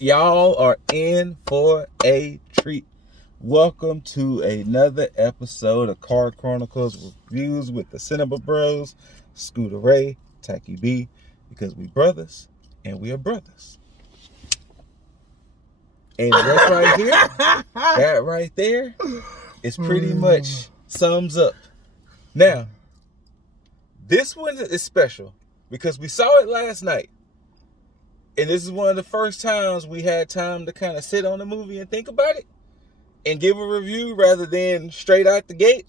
Y'all are in for a treat. Welcome to another episode of Chronicles Reviews with the Cinema Bros, Scooter Ray, Tacky B, because we brothers and we are brothers. And that's right here, that right there is pretty much sums up. Now, this one is special because we saw it last night. And this is one of the first times we had time to kind of sit on the movie and think about it and give a review rather than straight out the gate.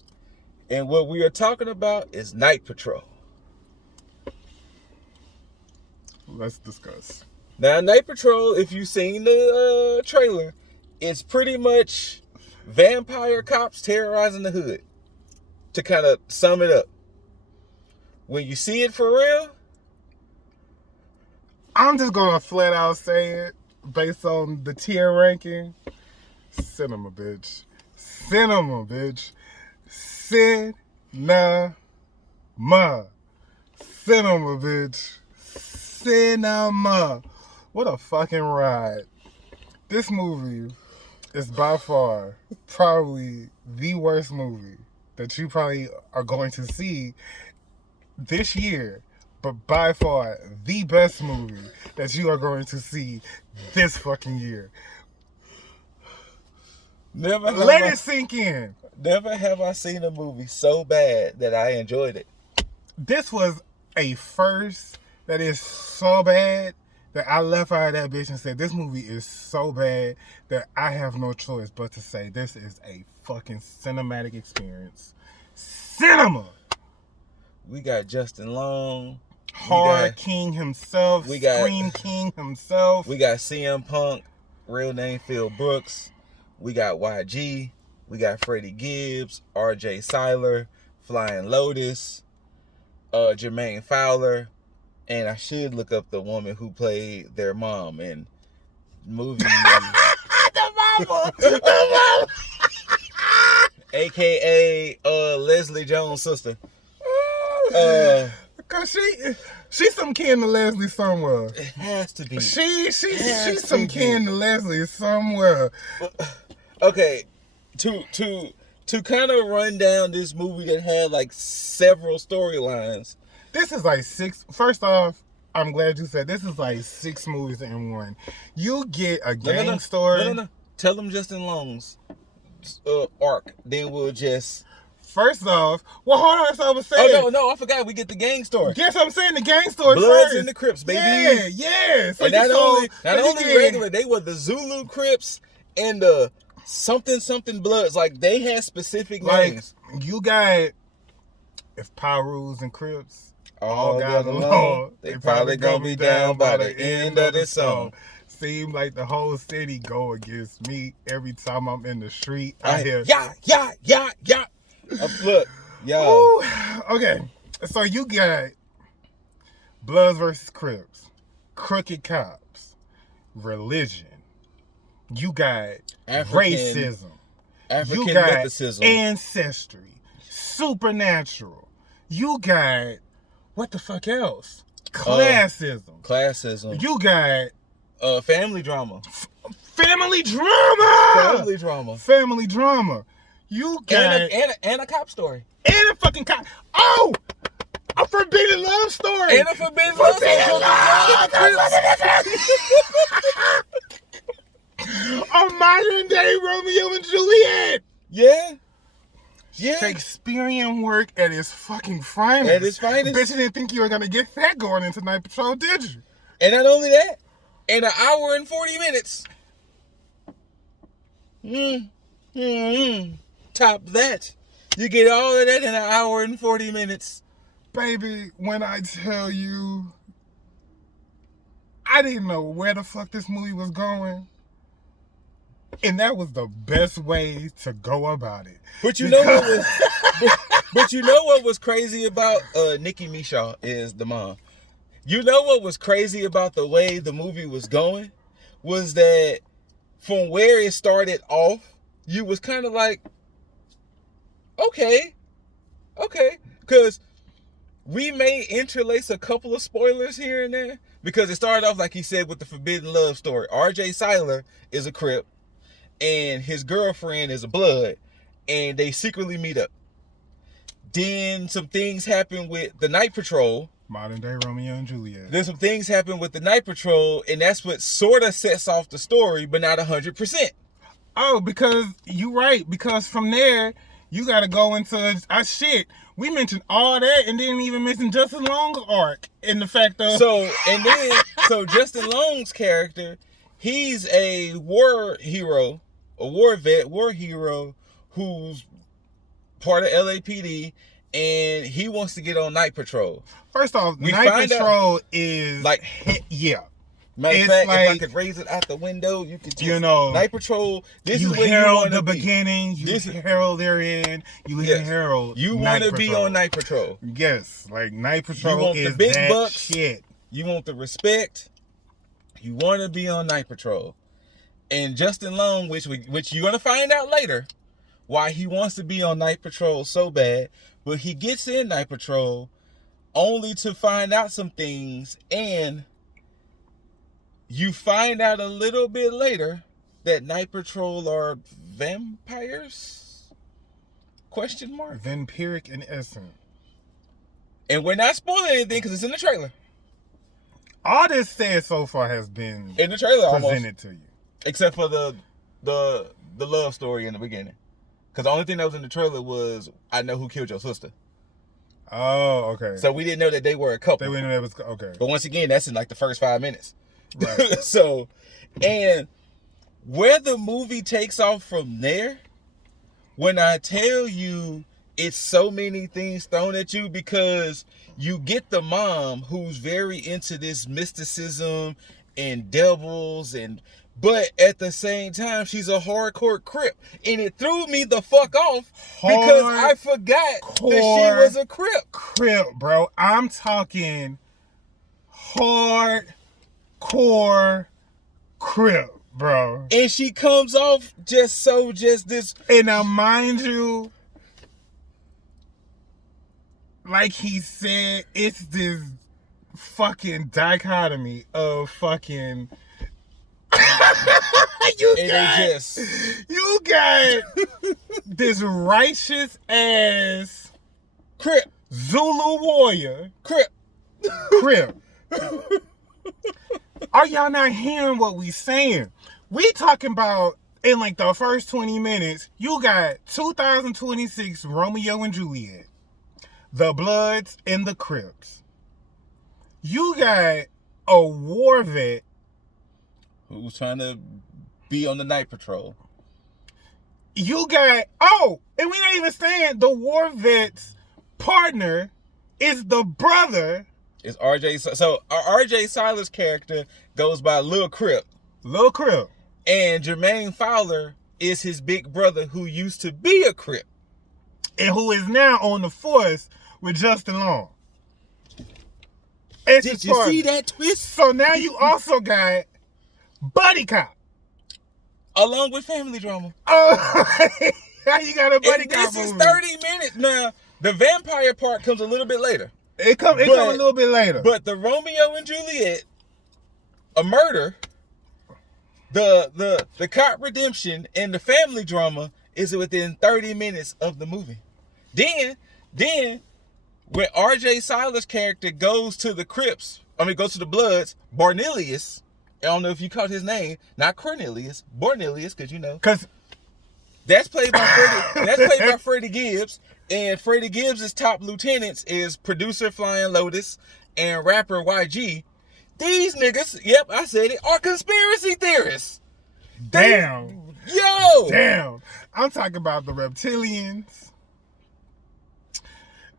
And what we are talking about is Night Patrol. Let's discuss. Now, Night Patrol, if you've seen the trailer, it's pretty much vampire cops terrorizing the hood. To kind of sum it up. When you see it for real, I'm just gonna flat out say it based on the tier ranking. Cinema, bitch. Cinema, bitch. Cinema. Cinema, bitch. Cinema. What a fucking ride. This movie is by far probably the worst movie that you probably are going to see this year, but by far the best movie that you are going to see this fucking year. Let it sink in. Never have I seen a movie so bad that I enjoyed it. This was a first that is so bad that I left out of that bitch and said, this movie is so bad that I have no choice but to say this is a fucking cinematic experience. Cinema! We got Justin Long. Hard King himself. Scream King himself. We got CM Punk, real name Phil Brooks. We got YG. We got Freddie Gibbs, RJ Seiler, Flying Lotus, Jermaine Fowler. And I should look up the woman who played their mom in movie. The mama! AKA Leslie Jones' sister. Cause she's some kin to Leslie somewhere. It has to be. She's some kin to Leslie somewhere. Okay, to kind of run down this movie that had like several storylines. This is like six. First off, I'm glad you said this is like 6 movies in one. You get a gang story. No. Tell them Justin Long's arc. Then we'll just. First off, well, hold on. That's what I was saying. Oh no, I forgot. We get the gang story. Guess what I'm saying? The gang story Bloods first. and the Crips, baby. Yeah. So and not only regular, they were the Zulu Crips and the something Bloods. Like they had specific names. You got if Pyrus and Crips all got along, they probably gonna be down by the end of this song. Seem like the whole city go against me every time I'm in the street. I hear yeah. Look, y'all. Okay, so you got Bloods versus Crips, crooked cops, religion. You got racism. African you got mythicism. Ancestry, supernatural. You got what the fuck else? Classism. You got family drama. Family drama. You got and a cop story. And a fucking cop. Oh, a forbidden love story. And a forbidden love story. A modern day Romeo and Juliet. Yeah. Shakespearean work at its fucking finest. Bitch, you didn't think you were gonna get that going into Night Patrol, did you? And not only that, in an hour and 40 minutes. Top that. You get all of that in an hour and 40 minutes. Baby, when I tell you, I didn't know where the fuck this movie was going. And that was the best way to go about it. But you know what was but you know what was crazy about Nikki Mishaw is the mom. You know what was crazy about the way the movie was going was that from where it started off, you was kind of like, okay, because we may interlace a couple of spoilers here and there, Because it started off like he said with the forbidden love story. R.J. Cyler is a Crip, and his girlfriend is a Blood, and they secretly meet up. Then some things happen with the Night Patrol. Modern day Romeo and Juliet. Then some things happen with the Night Patrol, and that's what sort of sets off the story, but not 100%. Oh, because you right. Because from there, you got to go into shit. We mentioned all that and didn't even mention Justin Long's arc in the fact of so Justin Long's character, he's a war hero, a war hero who's part of LAPD, and he wants to get on Night Patrol. First off, Night Patrol is like yeah. Matter of fact, if I could raise it out the window, you could just, Night Patrol. This is where herald the beginning. You herald their end. You herald. You want to be on Night Patrol. Yes, like Night Patrol you want is the big that bucks, shit. You want the respect. You want to be on Night Patrol. And Justin Long, which you're gonna find out later, why he wants to be on Night Patrol so bad, but he gets in Night Patrol only to find out some things, and you find out a little bit later that Night Patrol are vampires? Question mark? Vampiric in essence. And we're not spoiling anything because it's in the trailer. All this said so far has been in the trailer presented to you. Except for the love story in the beginning. Because the only thing that was in the trailer was, I know who killed your sister. Oh, okay. So we didn't know that they were a couple. They didn't know that was, okay. But once again, that's in like the first 5 minutes. Right. So, and where the movie takes off from there, when I tell you it's so many things thrown at you, because you get the mom who's very into this mysticism and devils, but at the same time she's a hardcore Crip, and it threw me the fuck off because I forgot that she was a Crip, bro. I'm talking hardcore Crip, bro. And she comes off just this. And now, mind you, like he said, it's this fucking dichotomy of fucking. you got this righteous ass Crip, Zulu warrior, Crip. Are y'all not hearing what we saying? We talking about in like the first 20 minutes, you got 2026 Romeo and Juliet, the Bloods and the Crips. You got a war vet who's trying to be on the Night Patrol. You got, and we not even saying the war vet's partner is the brother. It's RJ. So RJ Cyler's character goes by Lil Crip. And Jermaine Fowler is his big brother who used to be a Crip. And who is now on the force with Justin Long. Did you see that twist? So now you also got Buddy Cop. Along with family drama. How you got a Buddy Cop movie? This is 30 minutes. Now, the vampire part comes a little bit later. It come a little bit later. But the Romeo and Juliet, a murder, the cop redemption, and the family drama is within 30 minutes of the movie. Then when RJ Cyler's character goes to the Crips, goes to the Bloods, Barnelius, I don't know if you caught his name, not Cornelius, Barnelius, because that's played by Freddie Gibbs. And Freddie Gibbs' top lieutenants is producer Flying Lotus and rapper YG. These niggas, yep, I said it, are conspiracy theorists. Damn. I'm talking about the reptilians.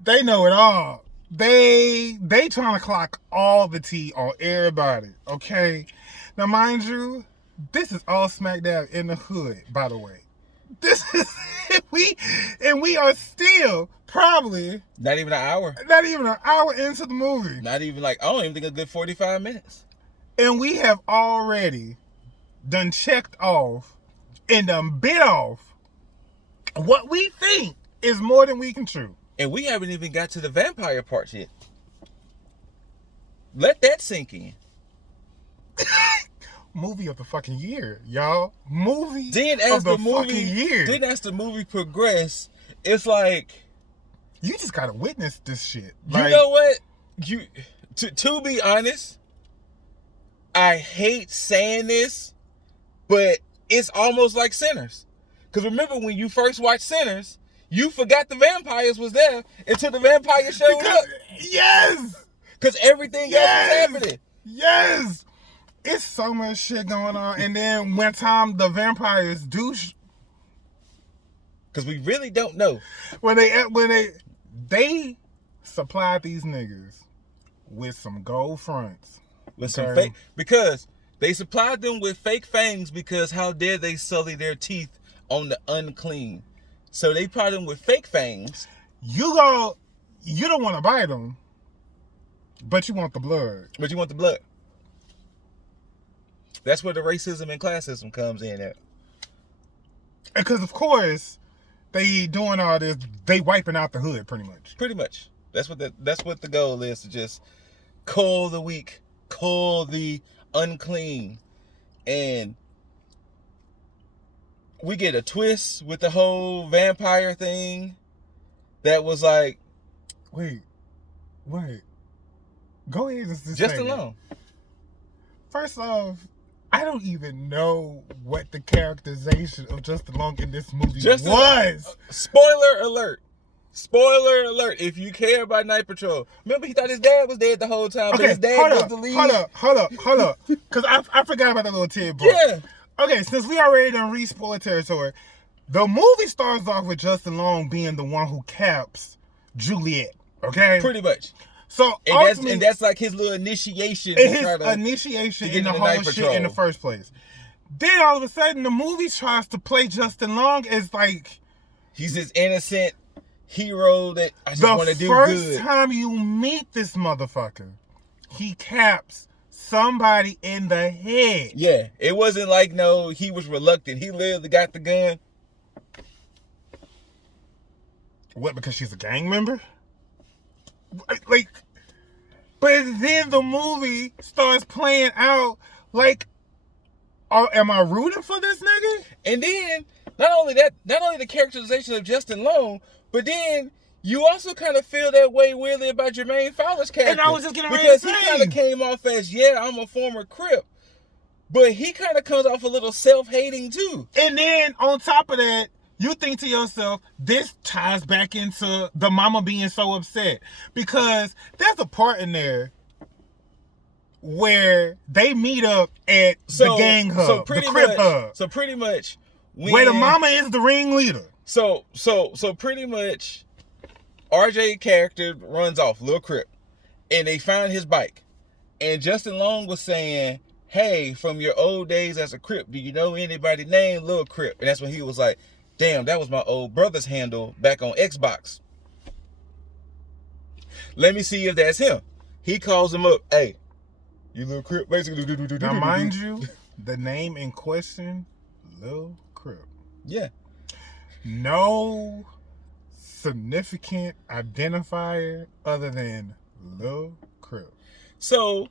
They know it all. They trying to clock all the tea on everybody, okay? Now, mind you, this is all smack dab in the hood, by the way. This is we are still probably not even an hour into the movie. Not even I don't even think a good 45 minutes. And we have already done checked off and done bit off what we think is more than we can chew. And we haven't even got to the vampire parts yet. Let that sink in. Movie of the fucking year, y'all. Movie Then of as the the movie, fucking year. then as the movie progressed, it's like, You just gotta witness this shit. you know what? To be honest, I hate saying this, but it's almost like Sinners. Because remember when you first watched Sinners, you forgot the vampires was there until the vampires showed up. Yes! Because everything else was happening. Yes! It's so much shit going on. And then one time the vampires do... Because we really don't know. When they supplied these niggas with some gold fronts. With some fake... Because they supplied them with fake fangs because how dare they sully their teeth on the unclean. So they supplied them with fake fangs. You don't want to bite them, but you want the blood. But you want the blood. That's where the racism and classism comes in at. Because of course, they doing all this, they wiping out the hood pretty much. Pretty much. That's what the goal is, to just cull the weak, cull the unclean. And we get a twist with the whole vampire thing that was like, Wait. Go ahead and just alone. First off, I don't even know what the characterization of Justin Long in this movie was. Spoiler alert. Spoiler alert. If you care about Night Patrol. Remember, he thought his dad was dead the whole time, but his dad was the lead. Hold up. Because I forgot about that little tidbit. Yeah. Okay, since we already done re-spoiler territory, the movie starts off with Justin Long being the one who caps Juliet. Okay? Pretty much. So and that's like his little initiation. Initiation in the whole shit in the first place. Then all of a sudden, the movie tries to play Justin Long as like he's this innocent hero that I just want to do good. The first time you meet this motherfucker, he caps somebody in the head. Yeah, it wasn't like he was reluctant. He literally got the gun. What? Because she's a gang member? Like, but then the movie starts playing out like, am I rooting for this nigga? And then, not only the characterization of Justin Long, but then you also kind of feel that way weirdly about Jermaine Fowler's character. And I was just getting ready because to say, he kind of came off as, I'm a former Crip, but he kind of comes off a little self-hating too. And then on top of that, you think to yourself, this ties back into the mama being so upset. Because there's a part in there where they meet up at the gang hub, the Crip hub. So pretty much, where the mama is the ringleader. So pretty much, RJ character runs off, Lil Crip, and they find his bike. And Justin Long was saying, hey, from your old days as a Crip, do you know anybody named Lil Crip? And that's when he was like, damn, that was my old brother's handle back on Xbox. Let me see if that's him. He calls him up. Hey, you Lil Crip, basically. Now, mind you, the name in question, Lil Crip. Yeah. No significant identifier other than Lil Crip. So,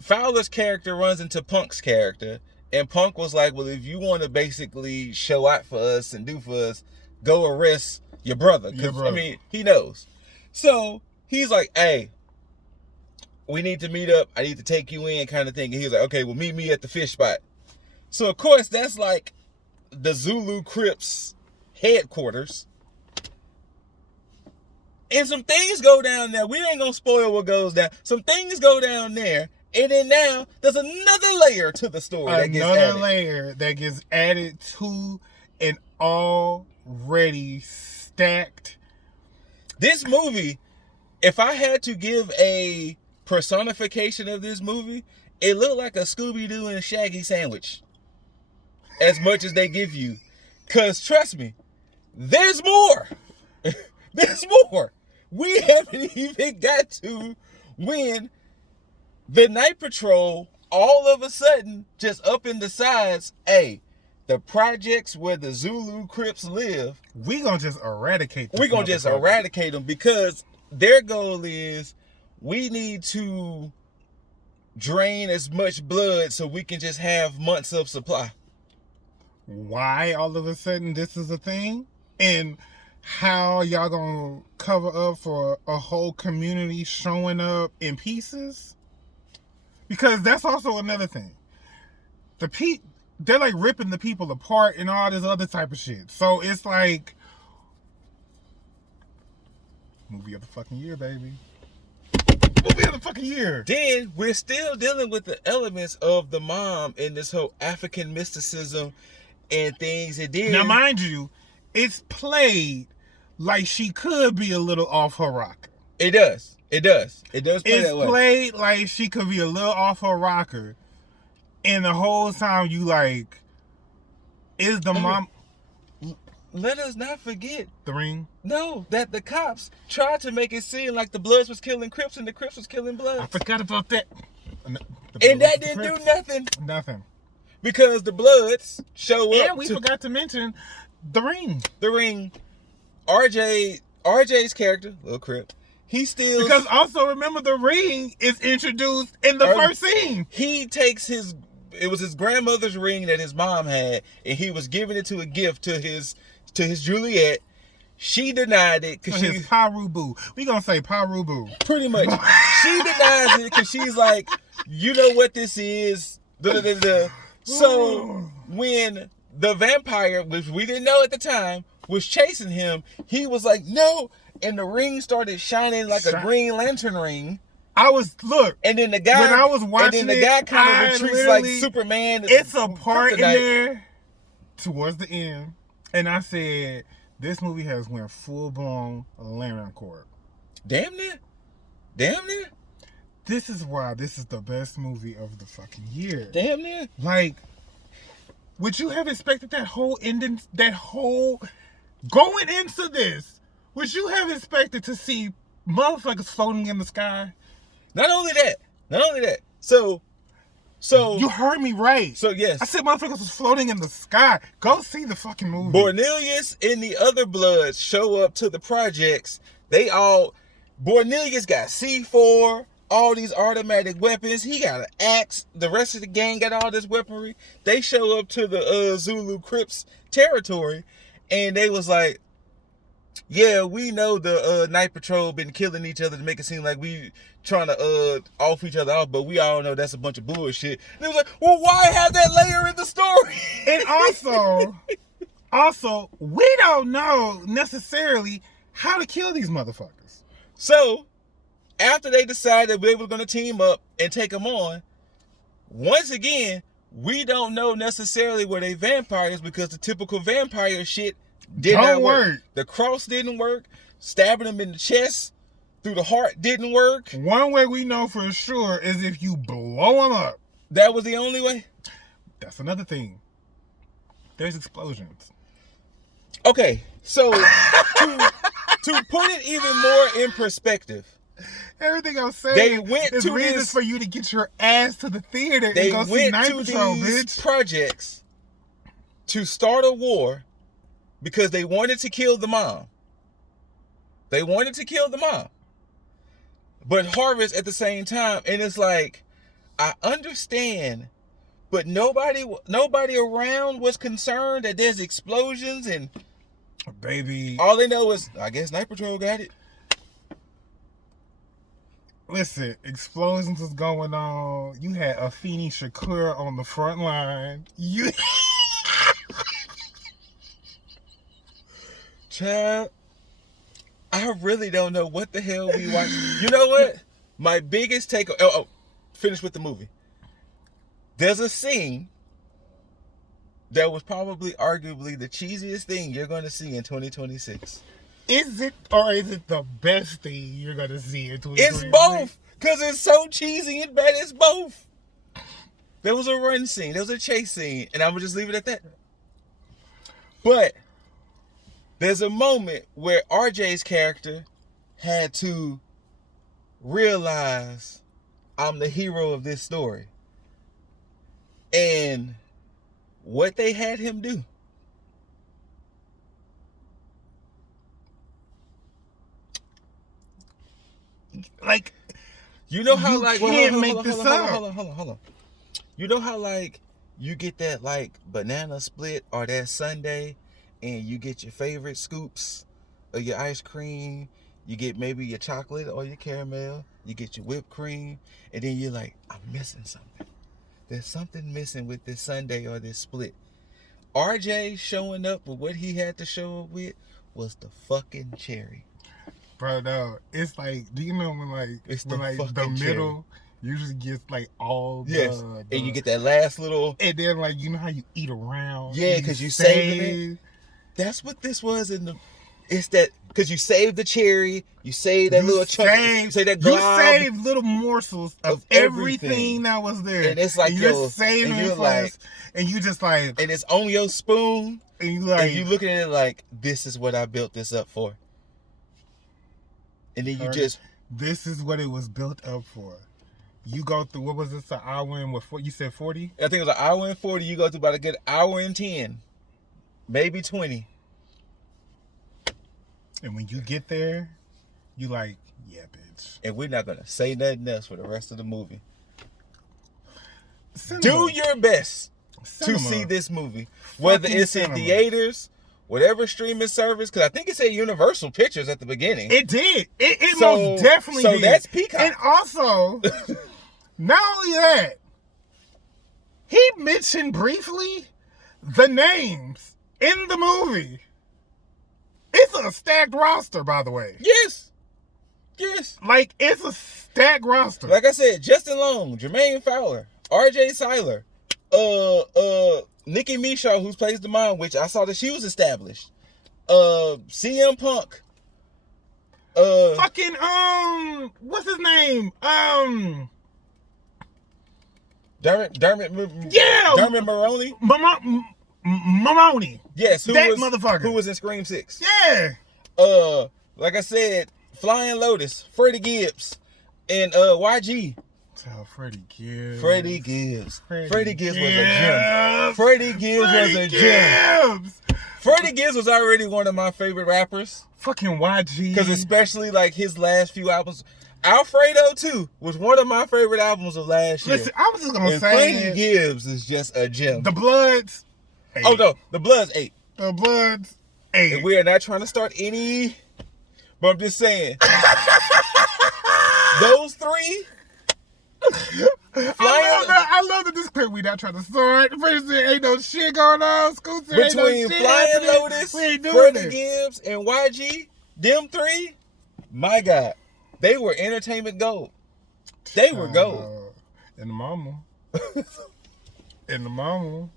Fowler's character runs into Punk's character. And Punk was like, well, if you want to basically show out for us and do for us, go arrest your brother. Because, I mean, he knows. So, he's like, hey, we need to meet up. I need to take you in kind of thing. And he was like, okay, well, meet me at the fish spot. So, of course, that's like the Zulu Crips headquarters. And some things go down there. We ain't going to spoil what goes down. Some things go down there. And then now, there's another layer to the story that gets added. Another layer that gets added to an already stacked. This movie, if I had to give a personification of this movie, it looked like a Scooby-Doo and Shaggy sandwich. As much as they give you. Because, trust me, there's more. There's more. We haven't even got to when the Night Patrol, all of a sudden, just up in the sides, hey, the projects where the Zulu Crips live, we gonna just eradicate them. We're gonna just eradicate them because their goal is we need to drain as much blood so we can just have months of supply. Why all of a sudden this is a thing? And how y'all gonna cover up for a whole community showing up in pieces? Because that's also another thing. They're like ripping the people apart and all this other type of shit. So it's like movie of the fucking year, baby. Movie of the fucking year. Then we're still dealing with the elements of the mom in this whole African mysticism and things it did. Now, mind you, it's played like she could be a little off her rocker. It does play It's that way. played like she could be a little off her rocker, and the whole time you like, is the mom? Let us not forget The Ring. No, that the cops tried to make it seem like the Bloods was killing Crips and the Crips was killing Bloods. I forgot about that. And that didn't do nothing. Nothing. Because the Bloods show up. And we forgot to mention The Ring. The Ring. RJ's character, Lil Crip, he steals. Because also remember, The Ring is introduced in the first scene. He takes it was his grandmother's ring that his mom had, and he was giving it to a gift to his Juliet. She denied it because she's Paru-boo. We gonna say Paru-boo. Pretty much. She denies it because she's like, you know what this is. So when the vampire, which we didn't know at the time, was chasing him, he was like, no. And the ring started shining like a Green Lantern ring. And then the guy, when I was watching and then the guy kind of retreats like Superman. It's a part in there towards the end, and I said, this movie has went full blown Larry Court. Damn near. This is why this is the best movie of the fucking year. Damn near. Like, would you have expected that whole ending, going into this, would you have expected to see motherfuckers floating in the sky? Not only that. So you heard me right. So yes, I said motherfuckers was floating in the sky. Go see the fucking movie. Bornelius and the other Bloods show up to the projects. Bornelius got C4, all these automatic weapons. He got an axe. The rest of the gang got all this weaponry. They show up to the Zulu Crips territory, and they was like, yeah, we know the Night Patrol been killing each other to make it seem like we trying to off each other off, but we all know that's a bunch of bullshit. And it was like, well, why have that layer in the story? And also, we don't know necessarily how to kill these motherfuckers. So, after they decided that they were going to team up and take them on, once again, we don't know necessarily were they vampires because the typical vampire shit did not work. The cross didn't work. Stabbing them in the chest through the heart didn't work. One way we know for sure is if you blow them up. That was the only way? That's another thing. There's explosions. Okay, so to put it even more in perspective, everything I'm saying is reasons for you to get your ass to the theater and go see Night Patrol, bitch. Projects to start a war because they wanted to kill the mom. But harvest at the same time. And it's like, I understand, but nobody around was concerned that there's explosions and baby. All they know is, I guess Night Patrol got it. Listen, explosions was going on. You had Afeni Shakur on the front line. Child, I really don't know what the hell we watched. You know what? My biggest take. Finish with the movie. There's a scene that was probably arguably the cheesiest thing you're going to see in 2026. Is it, or is it the best thing you're going to see in 2026? It's both. Because it's so cheesy and bad. It's both. There was a run scene. There was a chase scene. And I'm going to just leave it at that. But there's a moment where RJ's character had to realize I'm the hero of this story. And what they had him do. Like, You know how You like can't make this up. Hold on. You know how like you get that like banana split or that sundae, and you get your favorite scoops of your ice cream. You get maybe your chocolate or your caramel. You get your whipped cream, and then you're like, I'm missing something. There's something missing with this sundae or this split. RJ showing up with what he had to show up with was the fucking cherry. Bro, no, it's like, do you know when like It's when the like the fucking middle usually gets like all the, Yes, and you get that last little. and then like you know how you eat around. Yeah, because you saving it. That's what this was in the. It's that because you saved the cherry, you saved that little chunk, you saved that glob, you saved little morsels of everything that was there, and it's like and you're saving it like, and you just like, and it's on your spoon, and you like, and you looking at it like, this is what I built this up for, and then you just, this is what it was built up for. You go through, what was this, an hour and what? You said 40? I think it was an hour and 40. You go through about a good hour and 10, maybe 20. And when you get there, you like, yeah, bitch. And we're not gonna say nothing else for the rest of the movie. Cinema. Do your best to see this movie, whether it's in theaters, whatever streaming service. Because I think it said Universal Pictures at the beginning. It did. It most definitely did. So that's Peacock. And also, not only that, he mentioned briefly the names in the movie. It's a stacked roster, by the way. Yes. Like, it's a stacked roster. Like I said, Justin Long, Jermaine Fowler, RJ Cyler, Nicki Mishaw, who plays the mom, which I saw that she was established. CM Punk. Fucking, what's his name? Dermot Mulroney. Maroney. Yes, motherfucker who was in Scream 6. Yeah. Like I said, Flying Lotus, Freddie Gibbs, and YG. Oh, Freddie Gibbs. Freddie Gibbs was a gem. Freddie Gibbs was a gem. Freddie Gibbs was already one of my favorite rappers. Fucking YG. Because especially like his last few albums. Alfredo 2 was one of my favorite albums of last year. Listen, I was just gonna and say Freddie Gibbs is just a gem. The Bloods. 8. Oh no, the Bloods 8. The Bloods 8. And we are not trying to start any, but I'm just saying. Those three. I love that this clip we not trying to start. First, there ain't no shit going on. Scooter, ain't no Between shit Flying happening. Lotus, we ain't doing Freddie it. Gibbs, and YG, them three, my God, they were entertainment gold. They were gold. And the mama. And the mama.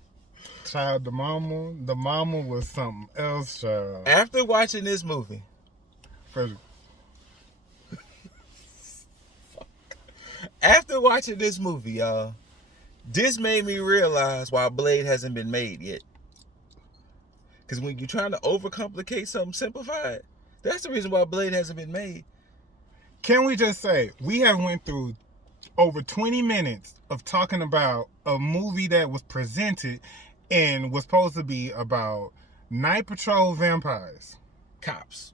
Child, the mama was something else, child. After watching this movie, y'all, this made me realize why Blade hasn't been made yet. Because when you're trying to overcomplicate something simplified, that's the reason why Blade hasn't been made. Can we just say, we have went through over 20 minutes of talking about a movie that was presented and was supposed to be about Night Patrol vampires. Cops.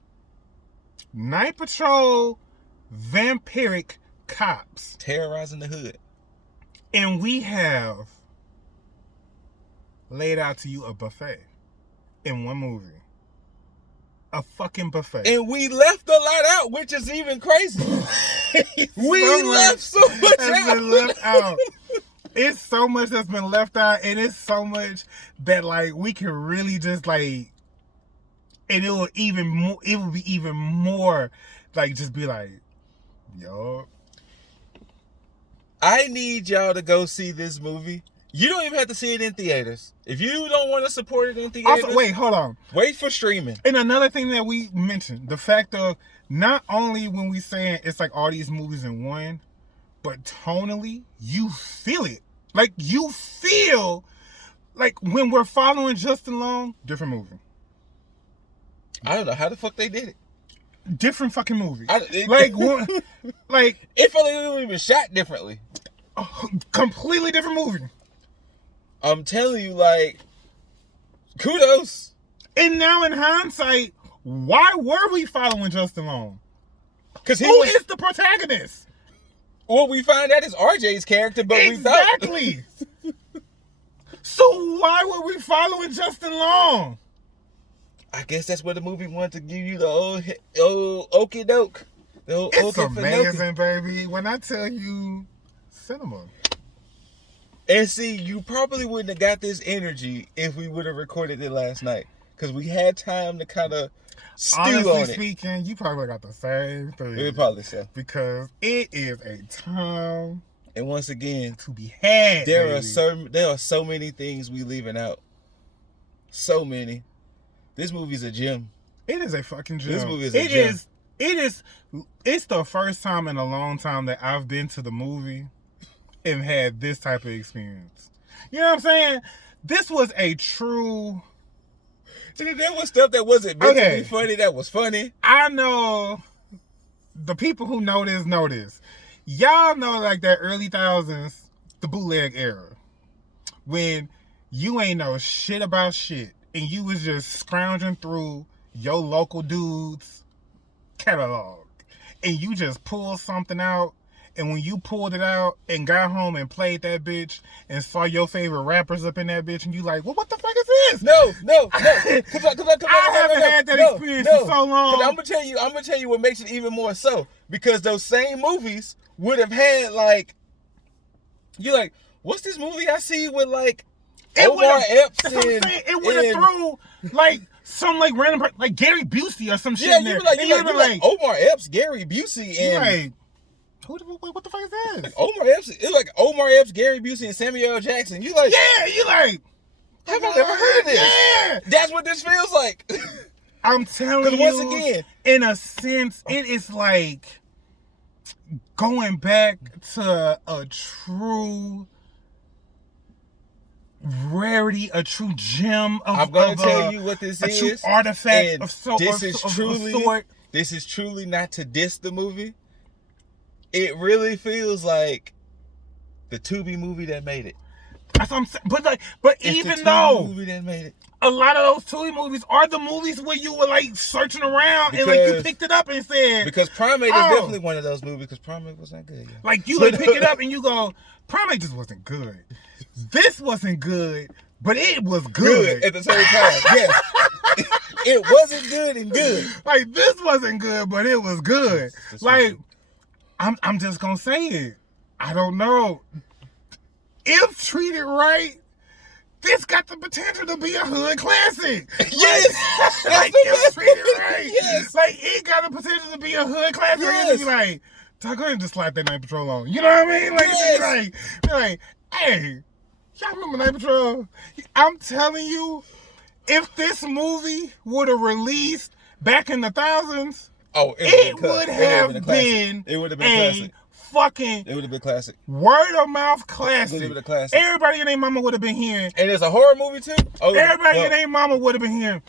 Night Patrol vampiric cops. Terrorizing the hood. And we have laid out to you a buffet in one movie. A fucking buffet. And we left a lot out, which is even crazy. We left so much out. It's so much that's been left out, and it's so much that like we can really just like, and it will be even more like just be like, yo. I need y'all to go see this movie. You don't even have to see it in theaters. If you don't want to support it in theaters, Also, wait, hold on. Wait for streaming. And another thing that we mentioned, the fact of not only when we saying it's like all these movies in one, but tonally, you feel it. Like, you feel like when we're following Justin Long, different movie. I don't know how the fuck they did it. Different fucking movie. It felt like it was even shot differently. Completely different movie. I'm telling you, like, kudos. And now in hindsight, why were we following Justin Long? Because Who is the protagonist? What we find out is RJ's character, but exactly. So why were we following Justin Long? I guess that's what the movie wanted to give you, the old okie doke. It's amazing, baby. When I tell you, cinema. And see, you probably wouldn't have got this energy if we would have recorded it last night. Because we had time to kind of stew on it. Honestly speaking, you probably got the same thing. We probably so. Because it is a time and once again, to be had. There are so many things we leaving out. So many. This movie's a gem. It is a fucking gem. This movie is a gem. It's the first time in a long time that I've been to the movie and had this type of experience. You know what I'm saying? This was a true... There was stuff that wasn't meant to be funny that was funny. I know the people who know this. Y'all know like that early thousands, the bootleg era. When you ain't know shit about shit and you was just scrounging through your local dude's catalog. And you just pulled something out. And when you pulled it out and got home and played that bitch and saw your favorite rappers up in that bitch and you like, well, what the fuck is this? No. I haven't had that experience in so long. I'm gonna tell you what makes it even more so. Because those same movies would have had like, you're like, what's this movie I see with like Omar Epps and it would have threw like some like random like Gary Busey or some shit in there. You'd be like Omar Epps, Gary Busey, and like, what the fuck is this? Like Omar Epps, it's like Omar Epps, Gary Busey, and Samuel L. Jackson. You like, yeah, you like, have I never heard of this? Yeah, that's what this feels like. I'm telling you, once again, in a sense, it is like going back to a true rarity, a true gem of I'm gonna tell you what this is. A true artifact of sort. This is truly not to diss the movie. It really feels like the Tubi movie that made it. That's what I'm saying. But even though movie that made it, a lot of those Tubi movies are the movies where you were like searching around and like you picked it up and said, because Primate is definitely one of those movies. Because Primate was not good. Yeah. Like you would pick it up and you go, Primate just wasn't good. This wasn't good, but it was good at the same time. Yes. It wasn't good and good. Like this wasn't good, but it was good. Like. I'm just gonna say it. I don't know. If treated right, this got the potential to be a hood classic. Yes. Like if treated right. Yes. Like it got the potential to be a hood classic. Yes. And be like, go ahead and just slap that Night Patrol on. You know what I mean? Like, yes. be like, hey, y'all remember Night Patrol? I'm telling you, if this movie would have released back in the thousands, it would have been a fucking it would have been classic. Word of mouth classic. It would have been a classic. Everybody and their mama would have been hearing. And it's a horror movie too? Everybody and their mama would have been hearing.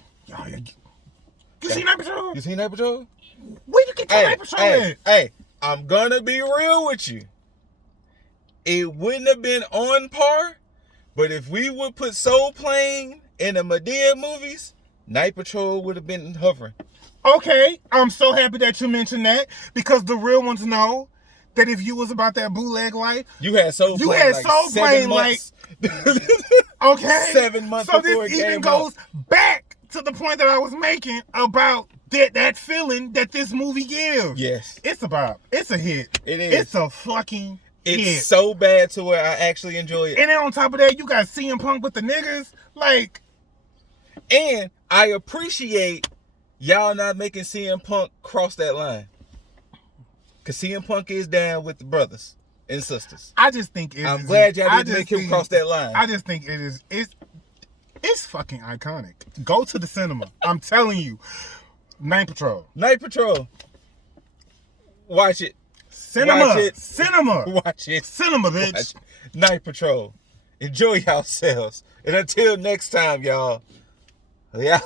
You seen Night Patrol? You seen Night Patrol? Where you get your Night Patrol at? Hey, I'm gonna be real with you. It wouldn't have been on par, but if we would put Soul Plane in the Madea movies, Night Patrol would have been hovering. Okay, I'm so happy that you mentioned that because the real ones know that if you was about that bootleg life, you had Soul Plane like okay, 7 months so before it came out. So this even goes back to the point that I was making about that feeling that this movie gives. Yes, it's a hit. It is. It's a fucking hit. It's so bad to where I actually enjoy it. And then on top of that, you got CM Punk with the niggas, like, and I appreciate y'all not making CM Punk cross that line. Because CM Punk is down with the brothers and sisters. I just think I'm glad y'all didn't make him cross that line. I just think it's fucking iconic. Go to the cinema. I'm telling you. Night Patrol. Night Patrol. Watch it. Cinema. Watch it. Cinema. Watch it. Cinema, bitch. Watch it. Night Patrol. Enjoy yourselves. And until next time, y'all. We out.